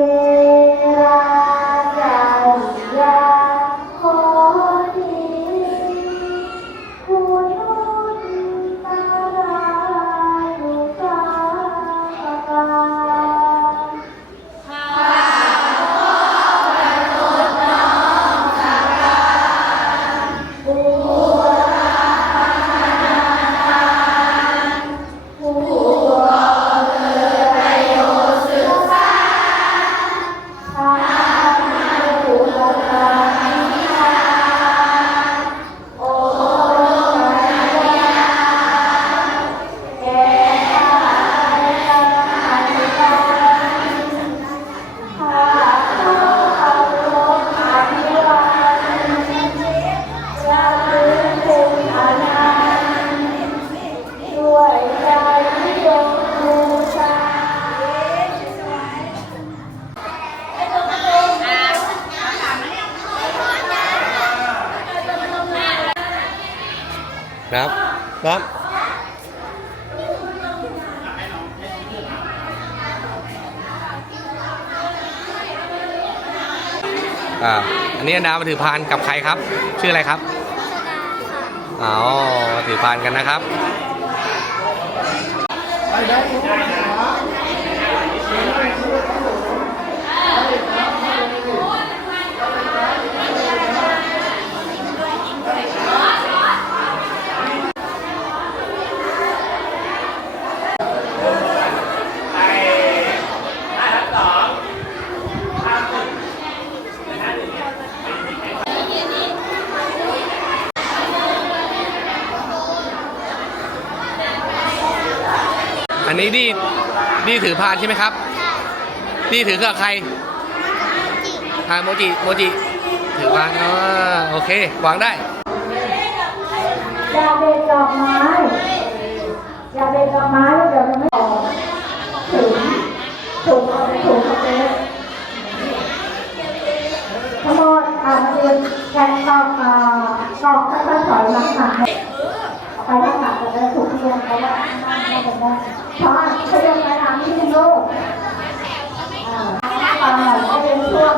ร ดามาถือพานกับใครครับ ชื่ออะไรครับอ๋อมาถือพานกันนะครับ นี้ดีดีถือพานใช่ไหมครับดีถือกับใครอ่าโมจิโมจิถือพานอ๋อโอเค วางได้อย่าเด็ดดอกไม้อย่าเด็ดดอกไม้แล้วเดี๋ยวมันไม่ออกถึงถูกเอาไปถูกเอาไปทั้งหมดอ่ามาเรียนแกะตอกอ่าตอกค่อยๆถอยหลังหาเอา ไปว่าหลังจะได้ถูกเทียนเพราะว่าไม่เป็นได้เพราะเขาเรียกไปทางที่เป็นโลกอ่าตอนหลังก็เป็นช่วง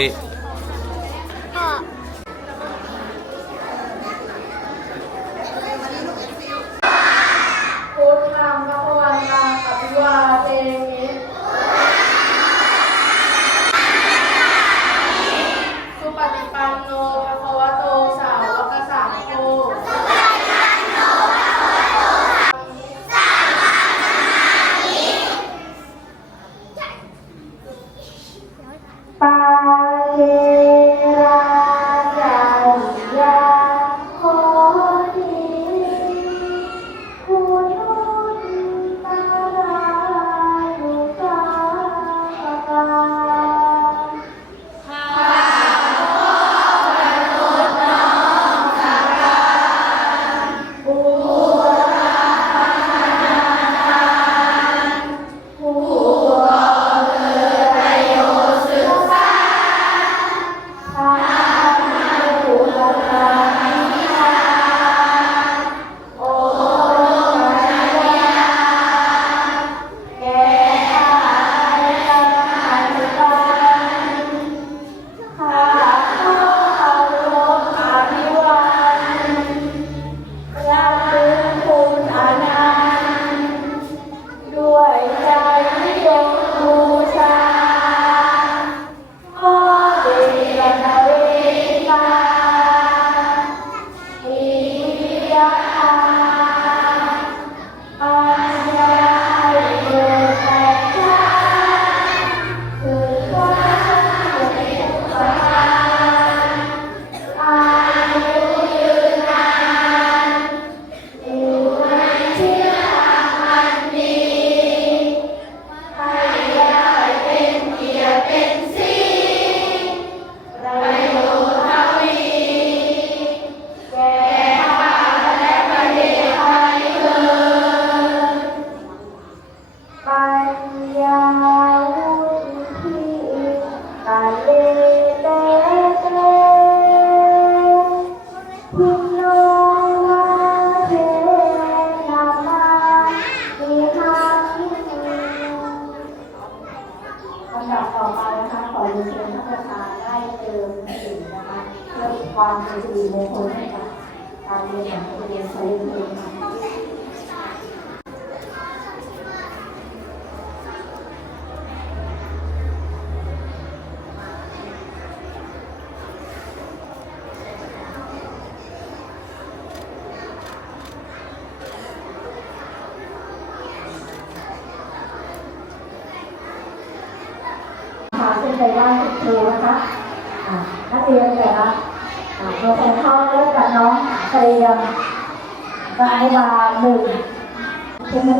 นี่ เริ่มจากน้องเตรียมรายบาหนึ่งใช่ไหม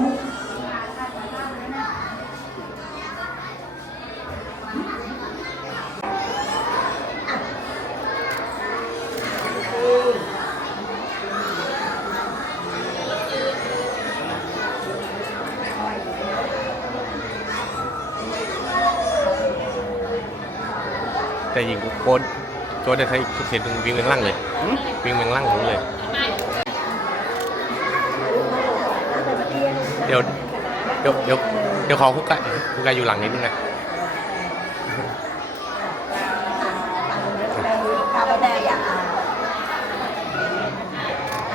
แต่ยิงโค้ด โค้ดได้ใช้เสียงวิ่งไปข้างล่างเลย วิ่งไปข้างล่างเลย เดี๋ยวเดี๋ยวเดี๋ยวเดี๋ยวขอคุกไก่คุกไก่อยู่หลังนิดนึงนะข้าวแดงอะอ่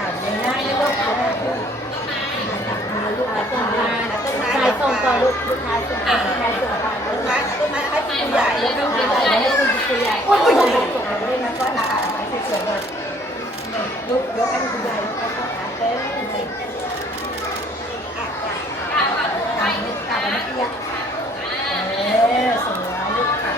าเดี๋ยวนะลูกเอาลูกต้นไม้ต้นไม้ชายส่งต่อลูกลูกชายส่งต่อชายส่งต่อต้นไม้ต้นไม้ให้ผู้ใหญ่แล้วก็ผู้ใหญ่ให้ผู้ใหญ่โอ้ยผู้ใหญ่ นาไม้สวยๆเลยลูกยกให้ผู้ใหญ่แล้วก็ขาเต้นอะกลับกลับกลับมาเตี้ยเออสวยลูกค่ะ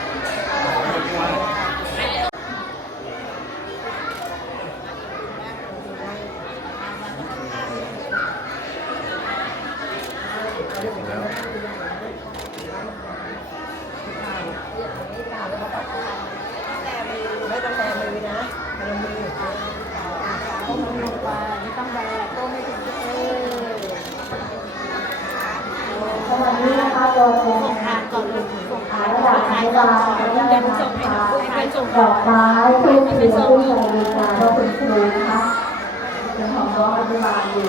ไม่ต้องแบมือนะแบมือ ต้มลงไปไม่ต้องแบกต้มไม่ถึงเออสวัสดีนะคะตัวแทนงานก่อนเลยส่งท้ายระดับท้ายก่อนแล้วยังส่งให้น้องผู้ชายส่งดอกไม้ทูบเทียนผู้ชมดีงานเราเป็นครูนะคะ ร้องอนุบาลอยู่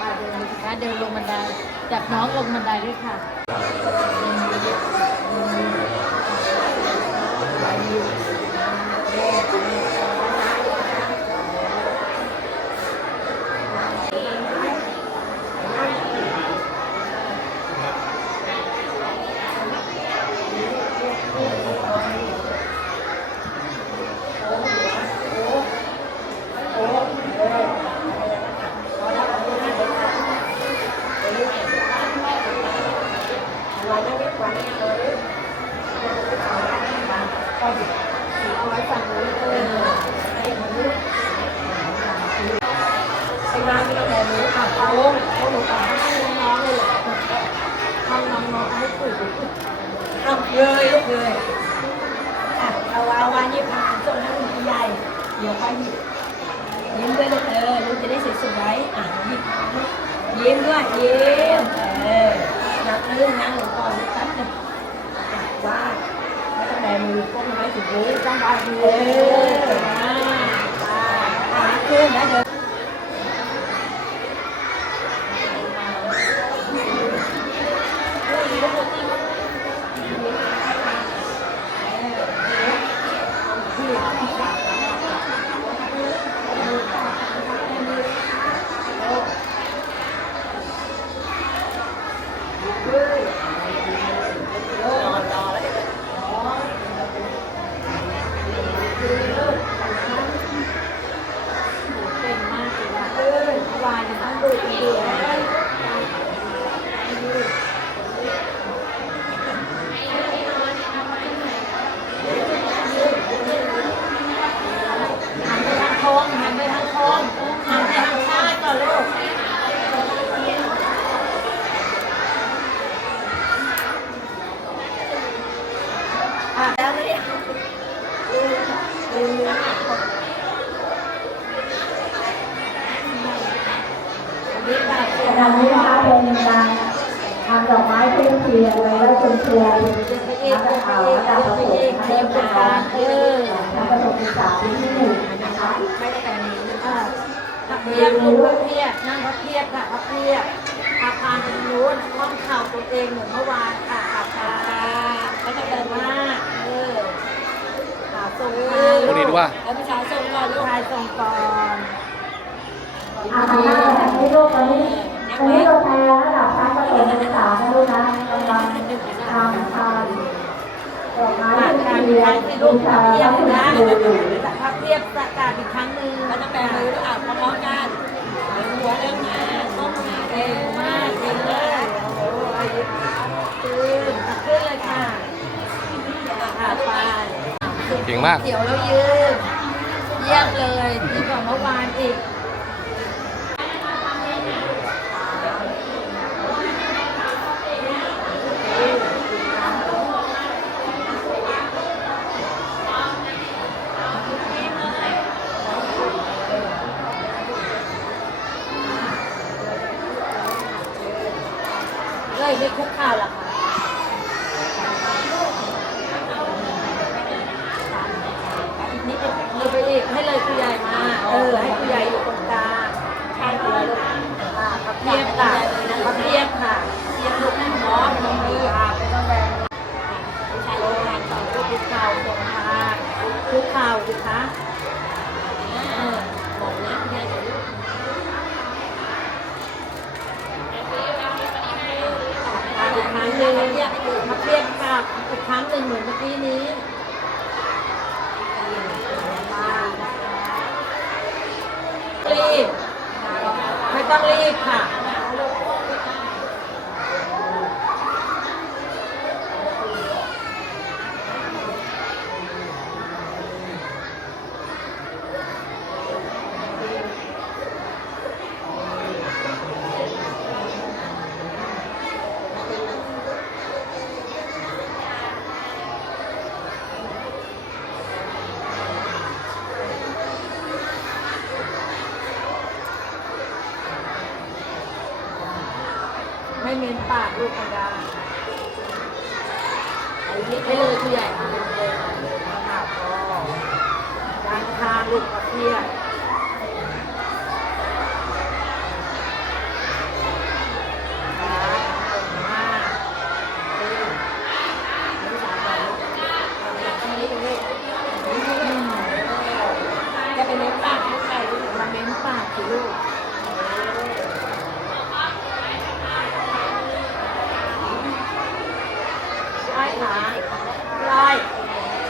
ป้าเดินนะคะเดินลงบันไดจับน้องลงบันไดด้วยค่ะ เอาไปฉาชส่งก่อนลูกถ่ายส่งก่อนอาไปหน้แพ้ลูกตอนนี้ตอนนี้เราแพ้ระดับการประถมศึกษานะลูกนะกำลังทำทานดอกไม้ที่เรียนลูกชายเรียนนะพักเรียบประกาศอีกครั้งหนึ่งเราจะแปลมือแล้วอาบพร้อมกันหัวเริ่มมาต้องมาเองมากเองเลาโอ้ยขึ้นขึ้นเลยค่ะค่ะ เก่งมากเขียวแล้วยืนเยี่ยมเลยดีกว่าเมื่อวานอีก เลยไม่คุกข้าวหรอคะอีกนิดเดียวเลยไปอีกให้เลยผู้ใหญ่มา เออ ให้ผู้ใหญ่อยู่ตรงกลางใช่เลยค่ะพับเพียบค่ะพับเพียบค่ะเพียบลูกให้น้องลงมือค่ะไม่ต้องแรงใช้งานต่อลูกคุกเข่าตรงทางคุกเข่าสิคะเออบอกเลยผู้ใหญ่จะลูก อีกค รั้งหนึ่งมาเปลี่ยนค่ะอีกครั้งหนึ่งเหมือนเมื่อกี้นี้รีบไม่ต้องรีบค่ะ ไม่เม้นปากลูกกระดาษไอ้เรียให้เลยผู้ใหญ่มาเลยมาหาพ่อด้านข้างลูกกระเพียรจะไปเม้นปากให้ใครลูกมาเม้นปากสิลูก ไล่ขาไล่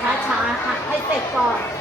ช้าช้าๆค่ะ ให้ เสร็จก่อน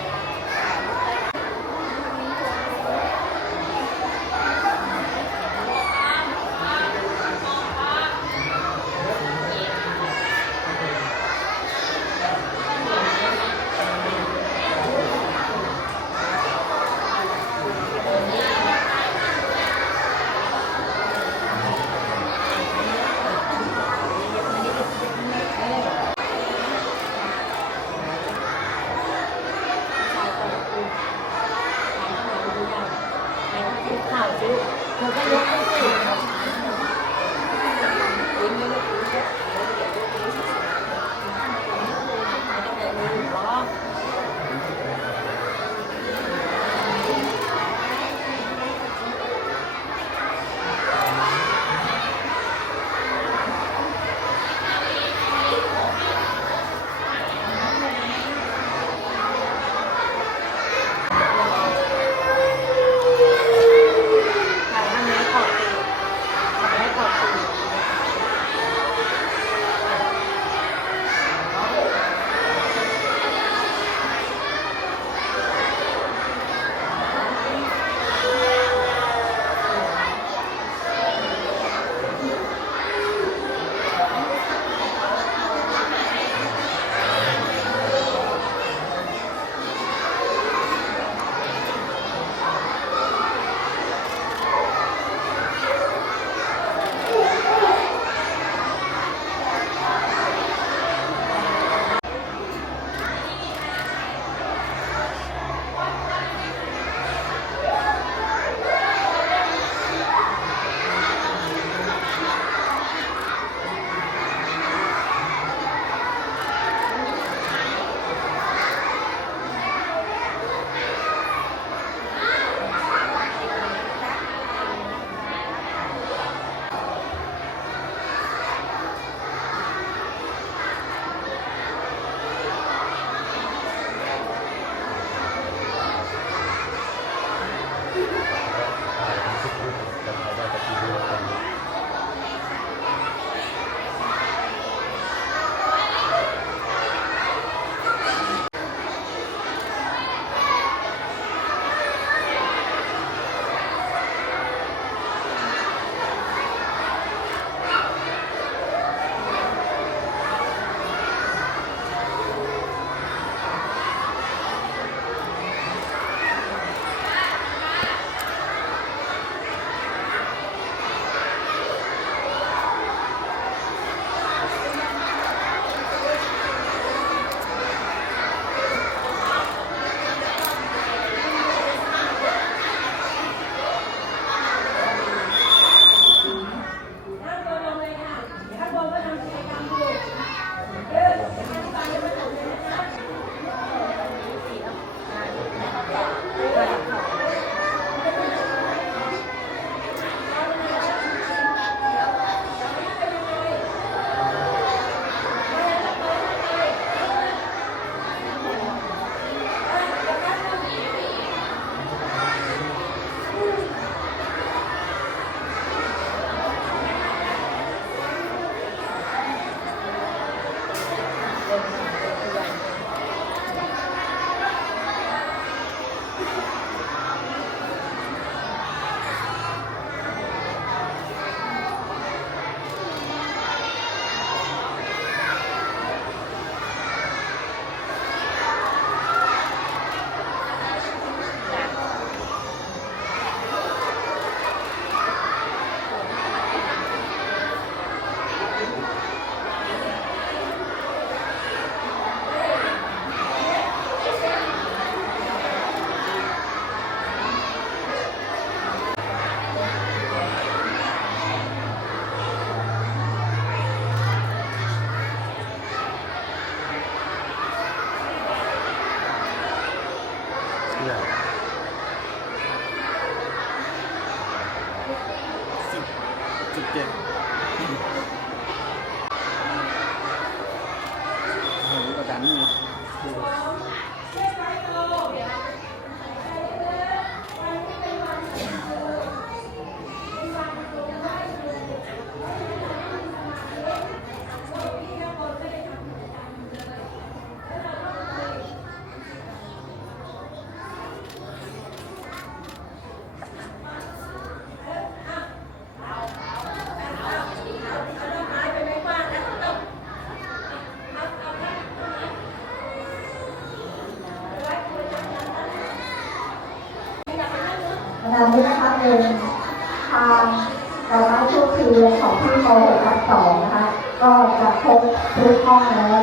Amen.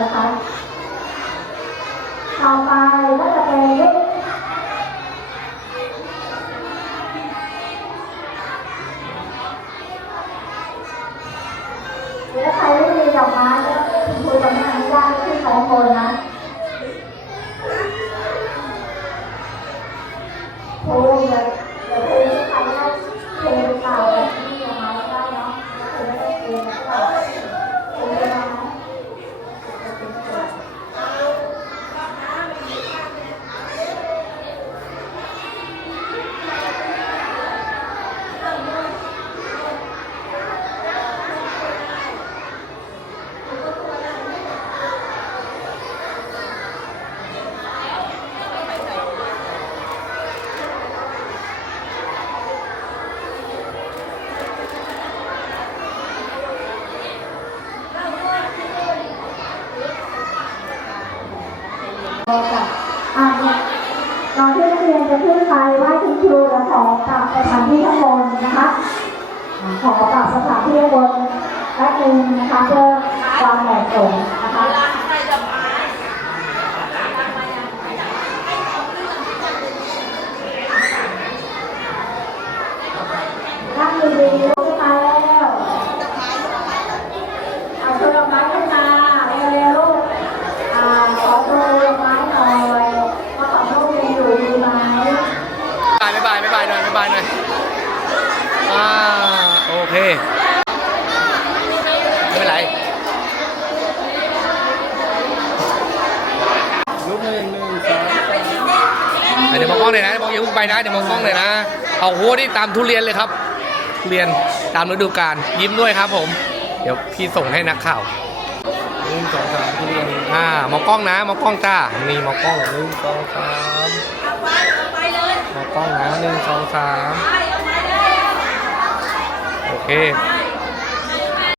ที่ข้างบนแป๊บนนะคะเพื่อความเหมาะสม ไปนะเดี๋ยวมองกล้องเลยนะเอาโหที่ตามทุเรียนเลยครับทุเรียนตามฤดูกาลยิ้มด้วยครับผม เดี๋ยวพี่ส่งให้นักข่าวหนึ่งสองสามทุเรียนอ่ามองกล้องนะมองกล้องจ้ามีมองกล้องหนึ่งสองสามมองกล้องนะหนึ่งสองสามโอเค